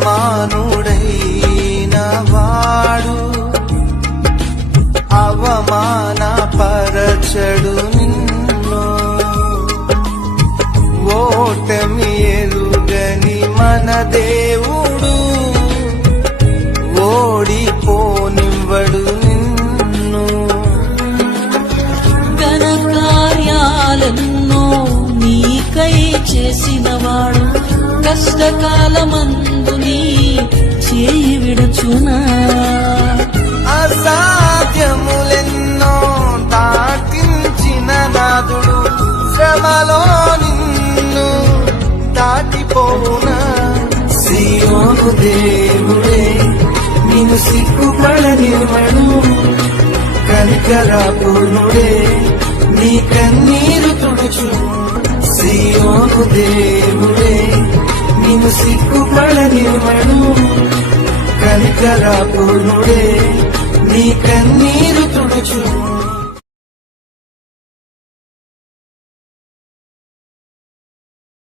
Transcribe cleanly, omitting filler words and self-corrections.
సమానుడైన వాడు అవమానపరచడు నిన్ను. ఓటమి ఎరుగని మన దేవుడు ఓడిపోనివ్వడు నిన్ను. ఘన కార్యాలెన్నో నీకై చేసినవాడు కష్టకాలమందు నీ చేయి విడుచునా. అసాధ్యములెన్నో దాటించిన నాదుడు శ్రమలో నిన్ను దాటిపోవునా. సియోను దేవుడే నిన్ను సిగ్గుపడనివ్వడు, కనికరపూర్ణుడే నీ కన్నీరు తుడుచు. సియోను దేవుడే నిన్ను సిగ్గుపడనివ్వడు, కనికరపూర్ణుడే